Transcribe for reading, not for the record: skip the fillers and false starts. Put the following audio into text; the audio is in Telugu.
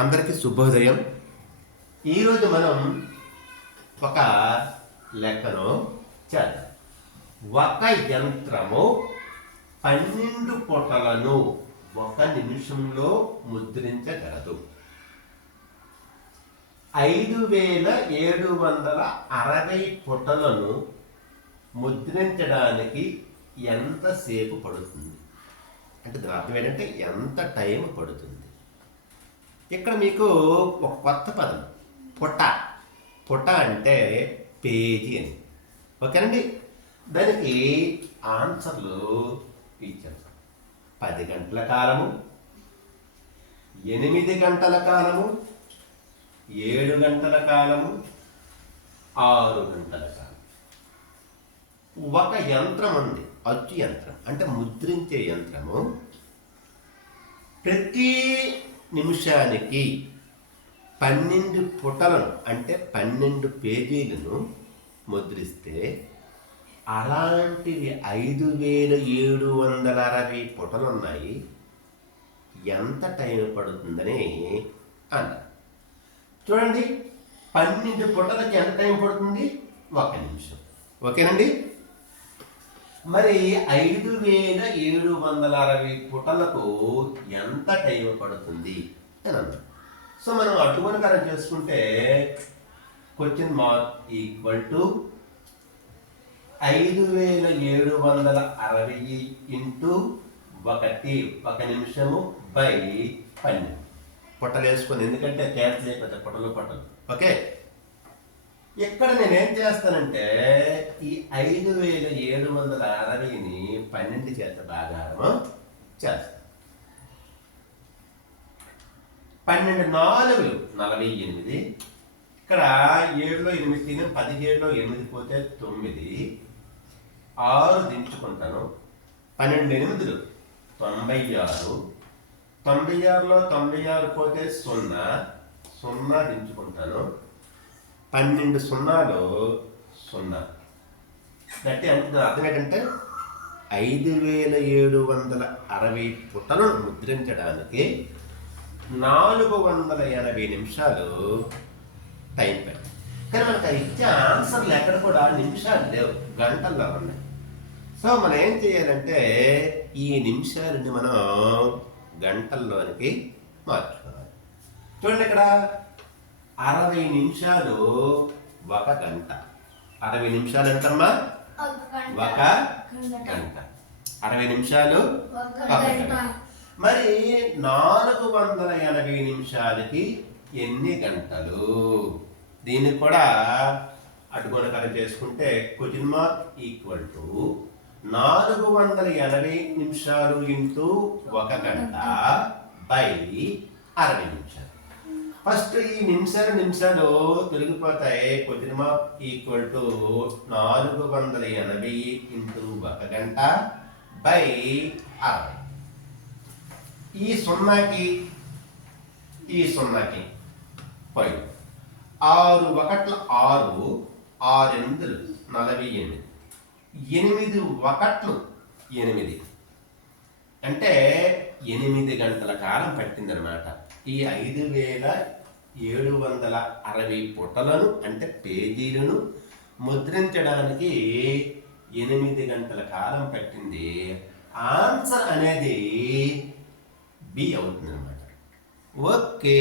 అందరికీ శుభోదయం. ఈరోజు మనం ఒక లెక్కను చేద్దాం. ఒక యంత్రము 12 పొటలను 1 నిమిషంలో ముద్రించగలదు. 5760 పొటలను ముద్రించడానికి ఎంతసేపు పడుతుంది? అంటే దాని అర్థం ఏంటంటే ఎంత టైం పడుతుంది. ఇక్కడ మీకు ఒక కొత్త పదం పొట. పొట అంటే పేజీ అని. ఓకేనండి. దానికి ఆన్సర్లు ఇచ్చాను. 10 గంటల కాలము, 8 గంటల కాలము, 7 గంటల కాలము, 6 గంటల కాలం. ఒక యంత్రం ఉంది, అచ్చు యంత్రం అంటే ముద్రించే యంత్రము. ప్రతి నిమిషానికి 12 పుటలను అంటే 12 పేజీలను ముద్రిస్తే అలాంటివి 5760 పుటలు ఉన్నాయి. ఎంత టైం పడుతుందని అన్నారు. చూడండి, 12 పుటలకి ఎంత టైం పడుతుంది? 1 నిమిషం. ఓకేనండి. మరి 5760 పుటలకు ఎంత టైం పడుతుంది అని అన్నారు. సో మనం అడ్డుగుణకారం చేసుకుంటే question mark equal to 5760 into 1 నిమిషము బై 12 పొట్టలు వేసుకొని, ఎందుకంటే క్యాన్సిల్ అయిపోతాయి పొట్టలు. ఓకే, ఇక్కడ నేనేం చేస్తానంటే ఈ 5760ని 12 చేత భాగారం చేస్తాను. 12 4 48. ఇక్కడ 7లో 8 తిని 17లో 8 పోతే 9, 6 దించుకుంటాను. 12 8 96, 96లో 96 పోతే 0, 0 దించుకుంటాను. 12 0లో 0. అంటే అర్థం ఏంటంటే 5760 పుటలను ముద్రించడానికి 480 నిమిషాలు టైం పట్టింది. కానీ మనకు ఇచ్చే ఆన్సర్లు ఎక్కడ కూడా నిమిషాలు లేవు, గంటల్లో ఉన్నాయి. సో మనం ఏం చేయాలంటే ఈ నిమిషాలని మనం గంటల్లోనికి మార్చుకోవాలి. చూడండి, ఇక్కడ 60 నిమిషాలు 1 గంట. 60 నిమిషాలు ఎంతమ్మా? 1 గంట. 60 నిమిషాలు 1 గంట. మరి 480 నిమిషాలకి ఎన్ని గంటలు? దీన్ని కూడా అడ్డుగుణకారం చేసుకుంటే క్వశ్చన్ మార్క్ ఈక్వల్ టు 480 నిమిషాలు ఇంటూ 1 గంట బై 60 నిమిషాలు. ఫస్ట్ ఈ నిమిషాలు తొలగిపోతాయి. Question mark equal to 480 into 1 గంట బై 60. ఈ 0కి ఈ 0కి పోయి 6 1 6, 6 8 48, 8 1 8 అంటే 8 గంటల కాలం పట్టిందనమాట. ఈ 5760 పుటలను అంటే పేజీలను ముద్రించడానికి 8 గంటల కాలం పట్టింది. ఆన్సర్ అనేది బి అవుతుంది అనమాట. ఓకే.